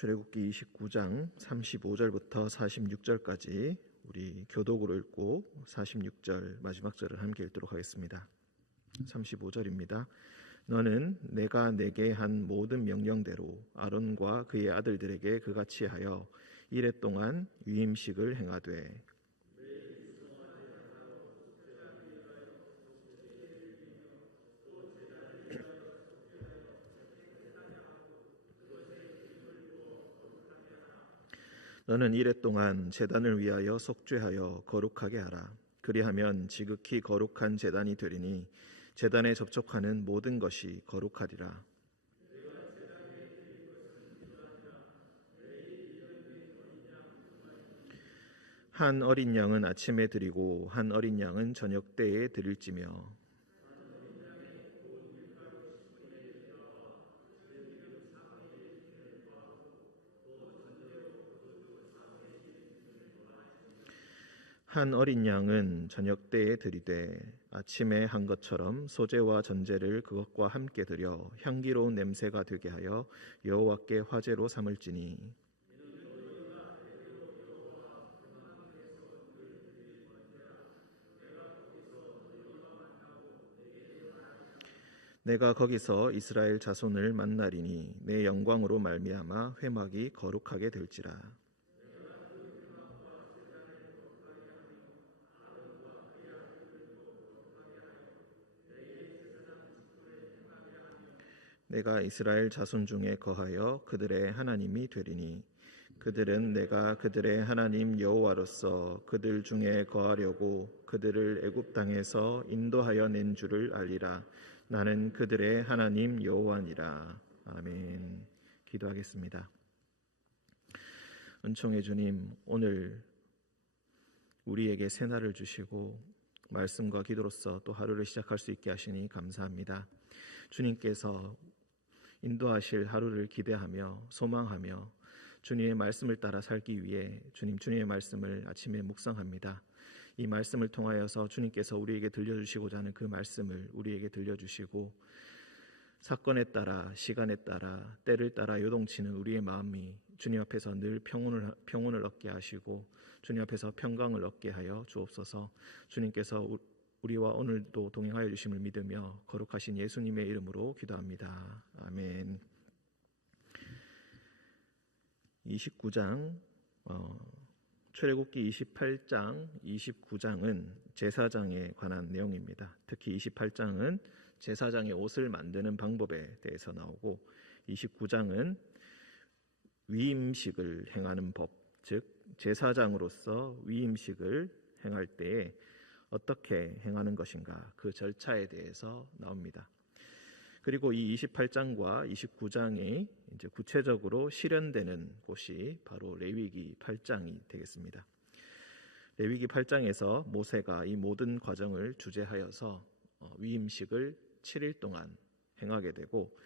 출애굽기 29장 35절부터 46절까지 우리 교독으로 읽고 46절 마지막 절을 함께 읽도록 하겠습니다. 35절입니다. 너는 내가 내게 한 모든 명령대로 아론과 그의 아들들에게 그같이 하여 이레 동안 위임식을 행하되 너는 이레 동안 제단을 위하여 속죄하여 거룩하게 하라. 그리하면 지극히 거룩한 제단이 되리니 제단에 접촉하는 모든 것이 거룩하리라. 한 어린 양은 아침에 드리고 한 어린 양은 저녁 때에 드릴지며 한 어린 양은 저녁 때에 드리되 아침에 한 것처럼 소제와 전제를 그것과 함께 드려 향기로운 냄새가 되게 하여 여호와께 화제로 삼을지니 내가 거기서 이스라엘 자손을 만나리니 내 영광으로 말미암아 회막이 거룩하게 될지라. 내가 이스라엘 자손 중에 거하여 그들의 하나님이 되리니 그들은 내가 그들의 하나님 여호와로서 그들 중에 거하려고 그들을 애굽 땅에서 인도하여 낸 줄을 알리라. 나는 그들의 하나님 여호와니라. 아멘. 기도하겠습니다. 은총의 주님, 오늘 우리에게 새날을 주시고 말씀과 기도로서 또 하루를 시작할 수 있게 하시니 감사합니다. 주님께서 인도하실 하루를 기대하며 소망하며 주님의 말씀을 따라 살기 위해 주님의 말씀을 아침에 묵상합니다. 이 말씀을 통하여서 주님께서 우리에게 들려주시고자 하는 그 말씀을 우리에게 들려주시고 사건에 따라 시간에 따라 때를 따라 요동치는 우리의 마음이 주님 앞에서 늘 평온을 얻게 하시고 주님 앞에서 평강을 얻게 하여 주옵소서. 주님께서 우리와 오늘도 동행하여 주심을 믿으며 거룩하신 예수님의 이름으로 기도합니다. 아멘. 29장 출애굽기 28장, 29장은 제사장에 관한 내용입니다. 특히 28장은 제사장의 옷을 만드는 방법에 대해서 나오고 29장은 위임식을 행하는 법, 즉 제사장으로서 위임식을 행할 때에 어떻게 행하는 것인가 그 절차에 대해서 나옵니다. 그리고 이 28장과 29장이 이제 구체적으로 실현되는 곳이 바로 레위기 8장이 되겠습니다. 레위기 8장에서 모세가 이 모든 과정을 주재하여서 위임식을 7일 동안 행하게 되고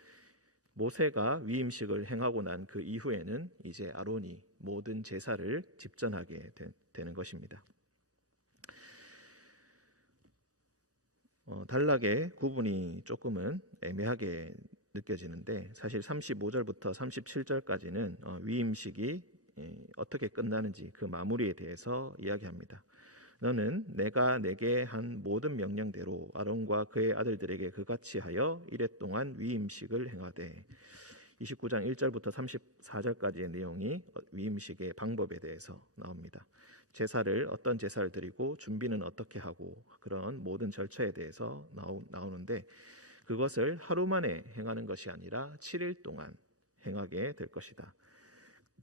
모세가 위임식을 행하고 난 그 이후에는 이제 아론이 모든 제사를 집전하게 되는 것입니다. 단락의 구분이 조금은 애매하게 느껴지는데 사실 35절부터 37절까지는 위임식이 어떻게 끝나는지 그 마무리에 대해서 이야기합니다. 너는 내가 내게 한 모든 명령대로 아론과 그의 아들들에게 그같이 하여 이레 동안 위임식을 행하되 29장 1절부터 34절까지의 내용이 위임식의 방법에 대해서 나옵니다. 제사를 어떤 제사를 드리고 준비는 어떻게 하고 그런 모든 절차에 대해서 나오는데 그것을 하루 만에 행하는 것이 아니라 7일 동안 행하게 될 것이다.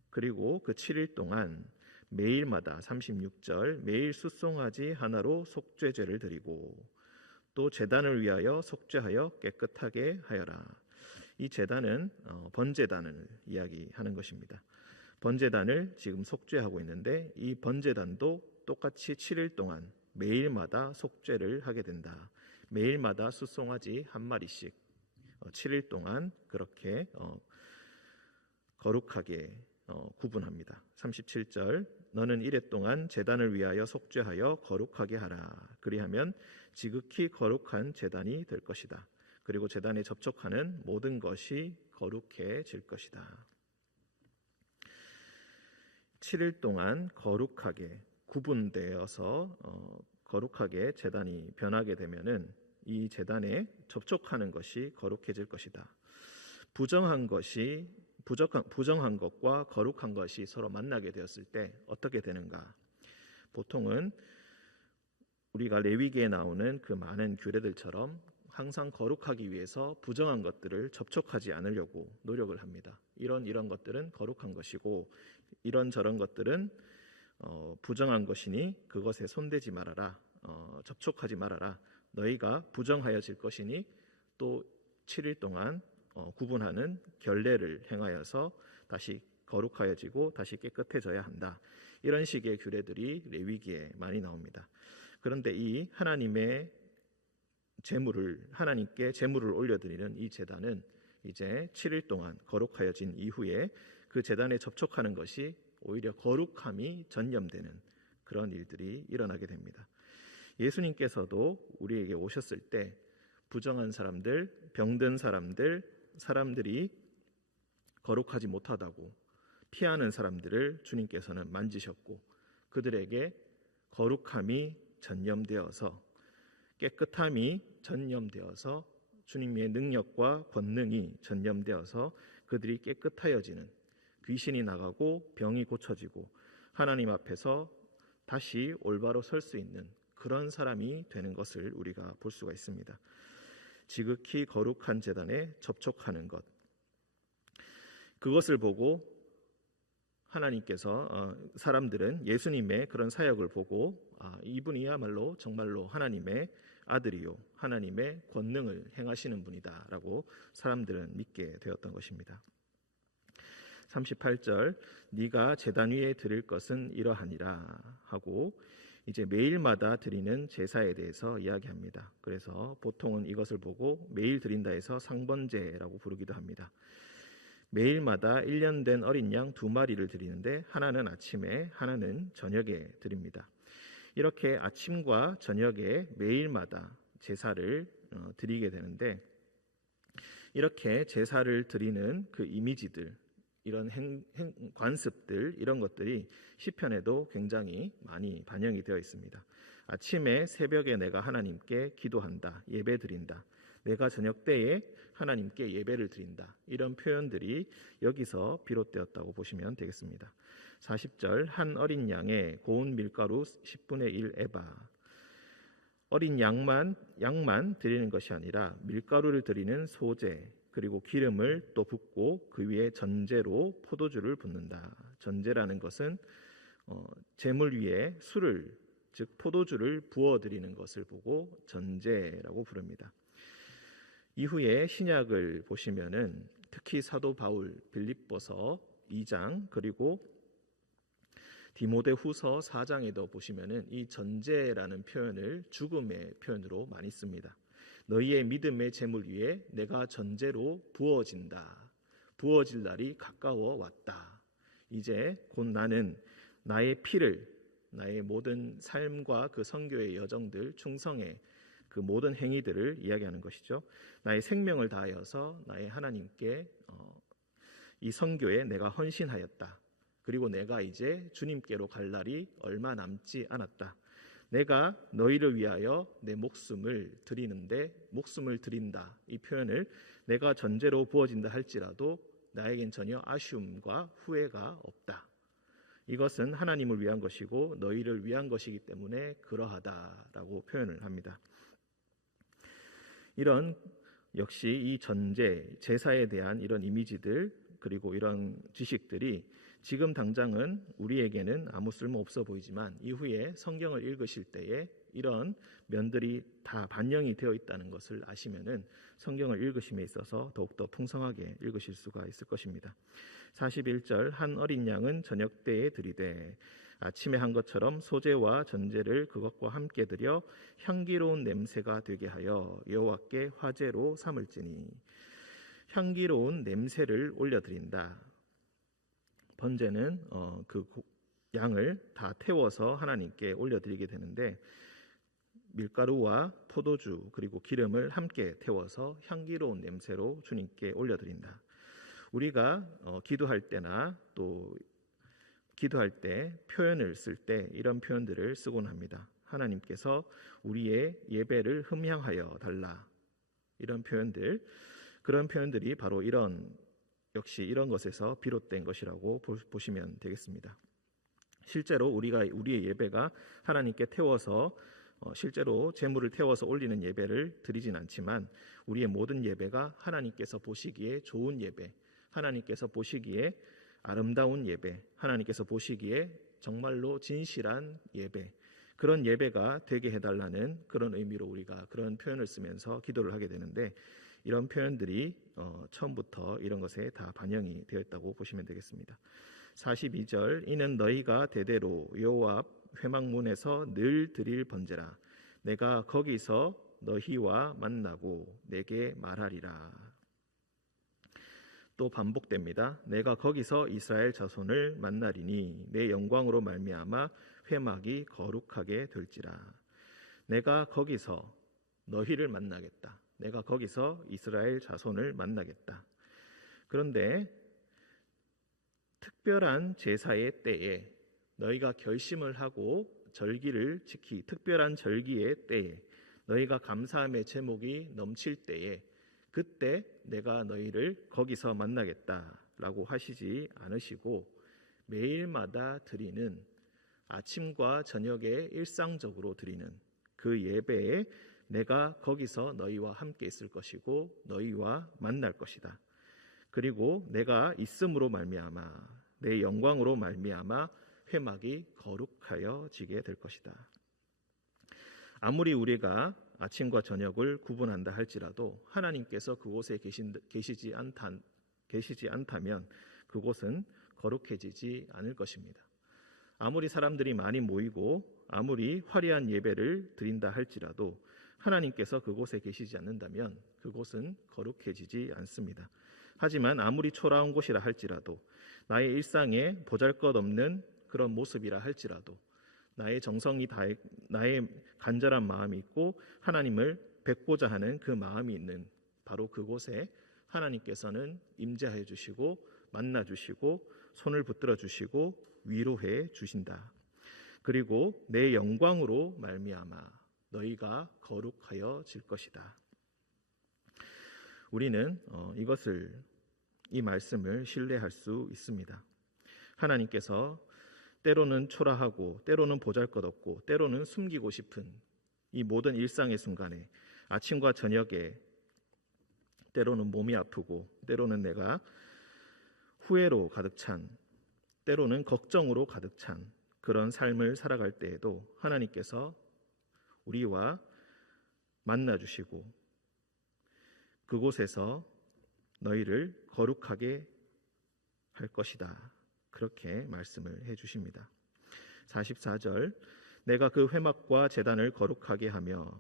그리고 그 7일 동안 매일마다 36절 매일 숫송아지 하나로 속죄제를 드리고 또 제단을 위하여 속죄하여 깨끗하게 하여라. 이 제단은 번제단을 이야기하는 것입니다. 번제단을 지금 속죄하고 있는데 이 번제단도 똑같이 7일 동안 매일마다 속죄를 하게 된다. 매일마다 숫송아지 한 마리씩 7일 동안 그렇게 거룩하게 구분합니다. 37절 너는 이레 동안 제단을 위하여 속죄하여 거룩하게 하라. 그리하면 지극히 거룩한 제단이 될 것이다. 그리고 제단에 접촉하는 모든 것이 거룩해질 것이다. 7일 동안 거룩하게 구분되어서 거룩하게 제단이 변하게 되면은 이 제단에 접촉하는 것이 거룩해질 것이다. 부정한 것과 거룩한 것이 서로 만나게 되었을 때 어떻게 되는가? 보통은 우리가 레위기에 나오는 그 많은 규례들처럼 항상 거룩하기 위해서 부정한 것들을 접촉하지 않으려고 노력을 합니다. 이런 것들은 거룩한 것이고 이런저런 것들은 부정한 것이니 그것에 손대지 말아라. 접촉하지 말아라. 너희가 부정하여질 것이니 또 7일 동안 구분하는 결례를 행하여서 다시 거룩하여지고 다시 깨끗해져야 한다. 이런 식의 규례들이 레위기에 많이 나옵니다. 그런데 이 하나님께 제물을 올려드리는 이 제단은 이제 7일 동안 거룩하여진 이후에 그 제단에 접촉하는 것이 오히려 거룩함이 전염되는 그런 일들이 일어나게 됩니다. 예수님께서도 우리에게 오셨을 때 부정한 사람들, 병든 사람들이 거룩하지 못하다고 피하는 사람들을 주님께서는 만지셨고 그들에게 거룩함이 전염되어서 깨끗함이 전염되어서 주님의 능력과 권능이 전염되어서 그들이 깨끗하여지는, 귀신이 나가고 병이 고쳐지고 하나님 앞에서 다시 올바로 설 수 있는 그런 사람이 되는 것을 우리가 볼 수가 있습니다. 지극히 거룩한 제단에 접촉하는 것, 그것을 보고 하나님께서 사람들은 예수님의 그런 사역을 보고 이분이야말로 정말로 하나님의 아들이요 하나님의 권능을 행하시는 분이다 라고 사람들은 믿게 되었던 것입니다. 38절 네가 제단 위에 드릴 것은 이러하니라 하고 이제 매일마다 드리는 제사에 대해서 이야기합니다. 그래서 보통은 이것을 보고 매일 드린다 해서 상번제라고 부르기도 합니다. 매일마다 1년 된 어린 양 2마리를 드리는데 하나는 아침에 하나는 저녁에 드립니다. 이렇게 아침과 저녁에 매일마다 제사를 드리게 되는데 이렇게 제사를 드리는 그 이미지들, 이런 관습들, 이런 것들이 시편에도 굉장히 많이 반영이 되어 있습니다. 아침에 새벽에 내가 하나님께 기도한다, 예배 드린다. 내가 저녁 때에 하나님께 예배를 드린다. 이런 표현들이 여기서 비롯되었다고 보시면 되겠습니다. 40절 한 어린 양에 고운 밀가루 10분의 1 에바. 어린 양만 드리는 것이 아니라 밀가루를 드리는 소재 그리고 기름을 또 붓고 그 위에 전제로 포도주를 붓는다. 전제라는 것은 제물 위에 술을, 즉 포도주를 부어드리는 것을 보고 전제라고 부릅니다. 이후에 신약을 보시면은 특히 사도 바울 빌립보서 2장 그리고 디모데후서 4장에도 보시면은 이 전제라는 표현을 죽음의 표현으로 많이 씁니다. 너희의 믿음의 제물 위에 내가 전제로 부어진다. 부어질 날이 가까워 왔다. 이제 곧 나는 나의 피를, 나의 모든 삶과 그 선교의 여정들, 충성의 그 모든 행위들을 이야기하는 것이죠. 나의 생명을 다하여서 나의 하나님께 이 선교에 내가 헌신하였다. 그리고 내가 이제 주님께로 갈 날이 얼마 남지 않았다. 내가 너희를 위하여 내 목숨을 드리는데 목숨을 드린다. 이 표현을 내가 전제로 부어진다 할지라도 나에겐 전혀 아쉬움과 후회가 없다. 이것은 하나님을 위한 것이고 너희를 위한 것이기 때문에 그러하다라고 표현을 합니다. 이런 역시 이 전제, 제사에 대한 이런 이미지들 그리고 이런 지식들이 지금 당장은 우리에게는 아무 쓸모 없어 보이지만 이후에 성경을 읽으실 때에 이런 면들이 다 반영이 되어 있다는 것을 아시면은 성경을 읽으심에 있어서 더욱더 풍성하게 읽으실 수가 있을 것입니다. 41절 한 어린 양은 저녁 때에 드리되 아침에 한 것처럼 소제와 전제를 그것과 함께 드려 향기로운 냄새가 되게 하여 여호와께 화제로 삼을지니. 향기로운 냄새를 올려드린다. 번제는 그 양을 다 태워서 하나님께 올려드리게 되는데 밀가루와 포도주 그리고 기름을 함께 태워서 향기로운 냄새로 주님께 올려드린다. 우리가 기도할 때나 또 기도할 때 표현을 쓸 때 이런 표현들을 쓰곤 합니다. 하나님께서 우리의 예배를 흠향하여 달라. 이런 표현들, 그런 표현들이 바로 역시 이런 것에서 비롯된 것이라고 보시면 되겠습니다. 실제로 우리의 예배가 하나님께 태워서 실제로 제물을 태워서 올리는 예배를 드리진 않지만 우리의 모든 예배가 하나님께서 보시기에 좋은 예배, 하나님께서 보시기에 아름다운 예배, 하나님께서 보시기에 정말로 진실한 예배, 그런 예배가 되게 해달라는 그런 의미로 우리가 그런 표현을 쓰면서 기도를 하게 되는데, 이런 표현들이 처음부터 이런 것에 다 반영이 되어 있다고 보시면 되겠습니다. 42절, 이는 너희가 대대로 여호와 앞 회막문에서 늘 드릴 번제라. 내가 거기서 너희와 만나고 내게 말하리라. 또 반복됩니다. 내가 거기서 이스라엘 자손을 만나리니 내 영광으로 말미암아 회막이 거룩하게 될지라. 내가 거기서 너희를 만나겠다. 내가 거기서 이스라엘 자손을 만나겠다. 그런데 특별한 제사의 때에 너희가 결심을 하고 절기를 특별한 절기의 때에 너희가 감사함의 제목이 넘칠 때에 그때 내가 너희를 거기서 만나겠다라고 하시지 않으시고 매일마다 드리는 아침과 저녁에 일상적으로 드리는 그 예배에 내가 거기서 너희와 함께 있을 것이고 너희와 만날 것이다. 그리고 내가 있음으로 말미암아 내 영광으로 말미암아 회막이 거룩하여지게 될 것이다. 아무리 우리가 아침과 저녁을 구분한다 할지라도 하나님께서 그곳에 계시지 않다면 그곳은 거룩해지지 않을 것입니다. 아무리 사람들이 많이 모이고 아무리 화려한 예배를 드린다 할지라도 하나님께서 그곳에 계시지 않는다면 그곳은 거룩해지지 않습니다. 하지만 아무리 초라한 곳이라 할지라도 나의 일상에 보잘것없는 그런 모습이라 할지라도 나의 정성이 나의 간절한 마음이 있고 하나님을 뵙고자 하는 그 마음이 있는 바로 그곳에 하나님께서는 임재하여 주시고 만나 주시고 손을 붙들어 주시고 위로해 주신다. 그리고 내 영광으로 말미암아 너희가 거룩하여질 것이다. 우리는 이 말씀을 신뢰할 수 있습니다. 하나님께서 때로는 초라하고 때로는 보잘것없고 때로는 숨기고 싶은 이 모든 일상의 순간에 아침과 저녁에 때로는 몸이 아프고 때로는 내가 후회로 가득 찬 때로는 걱정으로 가득 찬 그런 삶을 살아갈 때에도 하나님께서 우리와 만나주시고 그곳에서 너희를 거룩하게 할 것이다. 그렇게 말씀을 해주십니다. 44절, 내가 그 회막과 제단을 거룩하게 하며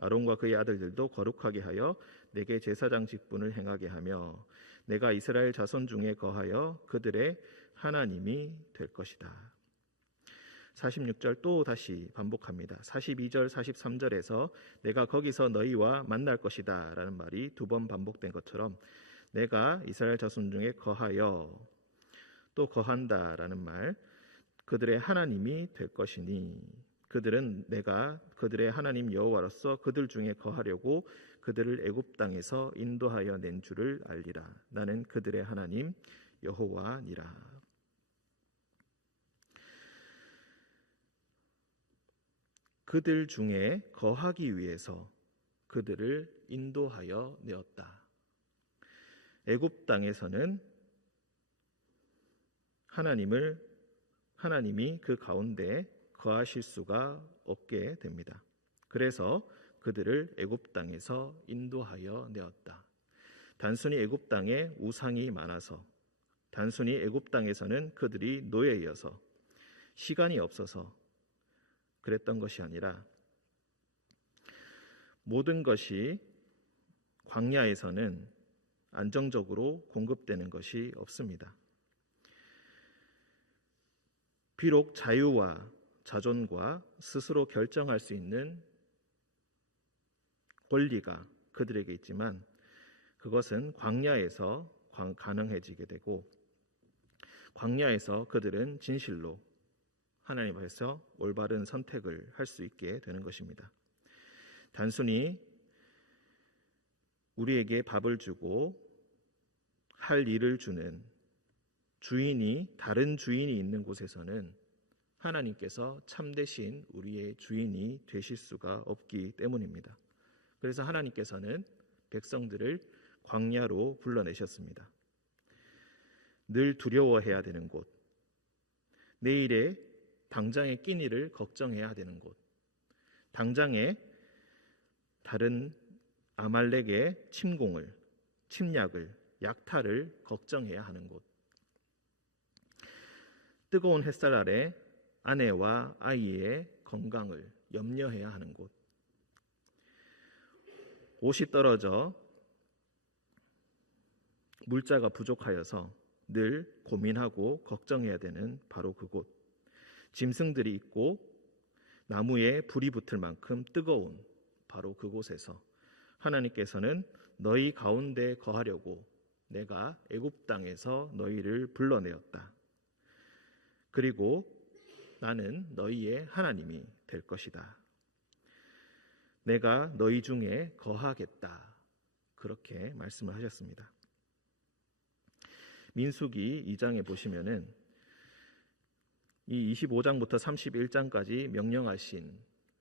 아론과 그의 아들들도 거룩하게 하여 내게 제사장 직분을 행하게 하며 내가 이스라엘 자손 중에 거하여 그들의 하나님이 될 것이다. 46절 또 다시 반복합니다. 42절 43절에서 내가 거기서 너희와 만날 것이다 라는 말이 두 번 반복된 것처럼 내가 이스라엘 자손 중에 거하여 또 거한다 라는 말, 그들의 하나님이 될 것이니 그들은 내가 그들의 하나님 여호와로서 그들 중에 거하려고 그들을 애굽 땅에서 인도하여 낸 줄을 알리라. 나는 그들의 하나님 여호와니라. 그들 중에 거하기 위해서 그들을 인도하여 내었다. 애굽 땅에서는 하나님이 그 가운데 거하실 수가 없게 됩니다. 그래서 그들을 애굽 땅에서 인도하여 내었다. 단순히 애굽 땅에 우상이 많아서, 단순히 애굽 땅에서는 그들이 노예여서, 시간이 없어서 그랬던 것이 아니라 모든 것이 광야에서는 안정적으로 공급되는 것이 없습니다. 비록 자유와 자존과 스스로 결정할 수 있는 권리가 그들에게 있지만 그것은 광야에서 가능해지게 되고 광야에서 그들은 진실로 하나님 앞에서 올바른 선택을 할 수 있게 되는 것입니다. 단순히 우리에게 밥을 주고 할 일을 주는 주인이 다른 주인이 있는 곳에서는 하나님께서 참되신 우리의 주인이 되실 수가 없기 때문입니다. 그래서 하나님께서는 백성들을 광야로 불러내셨습니다. 늘 두려워해야 되는 곳, 내일의 당장의 끼니를 걱정해야 되는 곳, 당장의 다른 아말렉의 침략을, 약탈을 걱정해야 하는 곳, 뜨거운 햇살 아래 아내와 아이의 건강을 염려해야 하는 곳, 옷이 떨어져 물자가 부족하여서 늘 고민하고 걱정해야 되는 바로 그곳, 짐승들이 있고 나무에 불이 붙을 만큼 뜨거운 바로 그곳에서 하나님께서는 너희 가운데 거하려고 내가 애굽 땅에서 너희를 불러내었다. 그리고 나는 너희의 하나님이 될 것이다. 내가 너희 중에 거하겠다. 그렇게 말씀을 하셨습니다. 민수기 2장에 보시면은 이 25장부터 31장까지 명령하신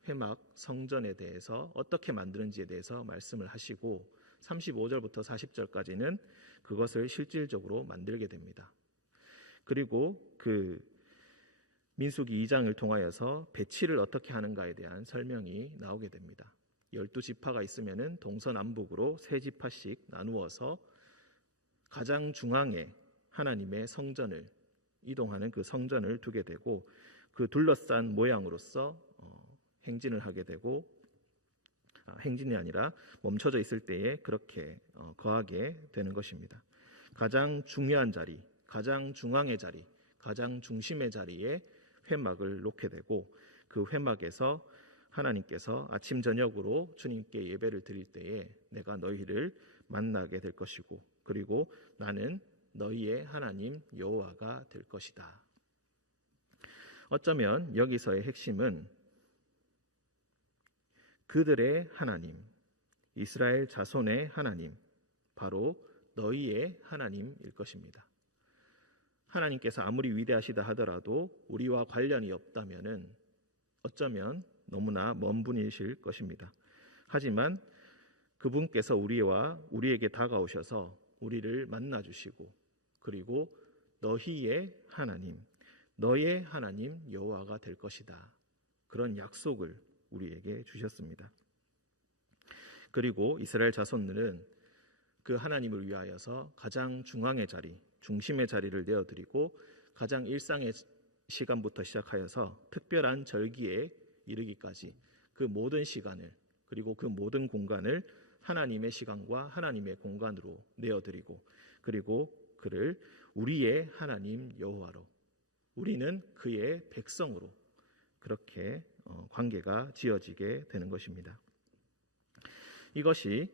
회막 성전에 대해서 어떻게 만드는지에 대해서 말씀을 하시고 35절부터 40절까지는 그것을 실질적으로 만들게 됩니다. 그리고 그 민수기 2장을 통하여서 배치를 어떻게 하는가에 대한 설명이 나오게 됩니다. 12지파가 있으면은 동서남북으로 3지파씩 나누어서 가장 중앙에 하나님의 성전을 이동하는 그 성전을 두게 되고 그 둘러싼 모양으로서 행진을 하게 되고 행진이 아니라 멈춰져 있을 때에 그렇게 거하게 되는 것입니다. 가장 중요한 자리, 가장 중앙의 자리, 가장 중심의 자리에 회막을 놓게 되고 그 회막에서 하나님께서 아침 저녁으로 주님께 예배를 드릴 때에 내가 너희를 만나게 될 것이고 그리고 나는 너희의 하나님 여호와가 될 것이다. 어쩌면 여기서의 핵심은 그들의 하나님, 이스라엘 자손의 하나님, 바로 너희의 하나님일 것입니다. 하나님께서 아무리 위대하시다 하더라도 우리와 관련이 없다면은 어쩌면 너무나 먼 분이실 것입니다. 하지만 그분께서 우리에게 다가오셔서 우리를 만나주시고 그리고 너희의 하나님, 너의 하나님 여호와가 될 것이다. 그런 약속을 우리에게 주셨습니다. 그리고 이스라엘 자손들은 그 하나님을 위하여서 가장 중앙의 자리, 중심의 자리를 내어드리고 가장 일상의 시간부터 시작하여서 특별한 절기에 이르기까지 그 모든 시간을 그리고 그 모든 공간을 하나님의 시간과 하나님의 공간으로 내어드리고 그리고 그를 우리의 하나님 여호와로 우리는 그의 백성으로 그렇게 관계가 지어지게 되는 것입니다. 이것이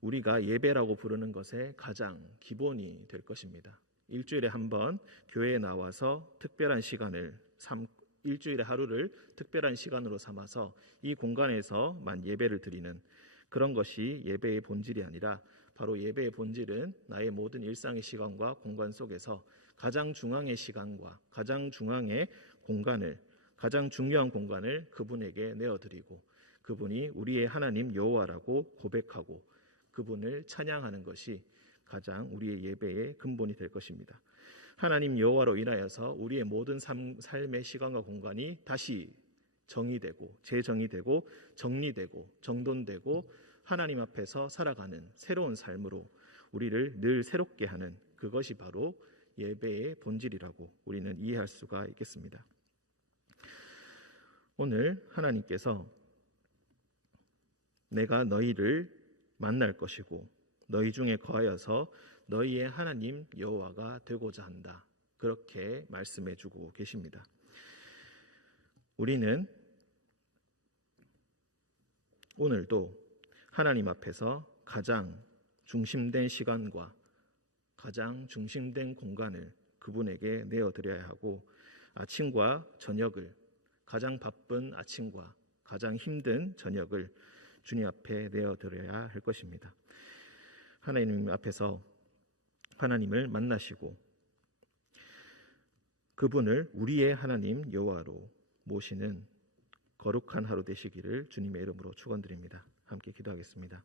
우리가 예배라고 부르는 것의 가장 기본이 될 것입니다. 일주일에 한 번 교회에 나와서 특별한 시간을 일주일에 하루를 특별한 시간으로 삼아서 이 공간에서만 예배를 드리는 그런 것이 예배의 본질이 아니라 바로 예배의 본질은 나의 모든 일상의 시간과 공간 속에서 가장 중앙의 시간과 가장 중앙의 공간을 가장 중요한 공간을 그분에게 내어드리고 그분이 우리의 하나님 여호와라고 고백하고 그분을 찬양하는 것이 가장 우리의 예배의 근본이 될 것입니다. 하나님 여호와로 인하여서 우리의 모든 삶의 시간과 공간이 다시 정의되고 재정의되고 정리되고 정돈되고 하나님 앞에서 살아가는 새로운 삶으로 우리를 늘 새롭게 하는 그것이 바로 예배의 본질이라고 우리는 이해할 수가 있겠습니다. 오늘 하나님께서 내가 너희를 만날 것이고 너희 중에 거하여서 너희의 하나님 여호와가 되고자 한다. 그렇게 말씀해 주고 계십니다. 우리는 오늘도 하나님 앞에서 가장 중심된 시간과 가장 중심된 공간을 그분에게 내어드려야 하고, 아침과 저녁을, 가장 바쁜 아침과 가장 힘든 저녁을 주님 앞에 내어드려야 할 것입니다. 하나님 앞에서 하나님을 만나시고 그분을 우리의 하나님 여호와로 모시는 거룩한 하루 되시기를 주님의 이름으로 축원드립니다. 함께 기도하겠습니다.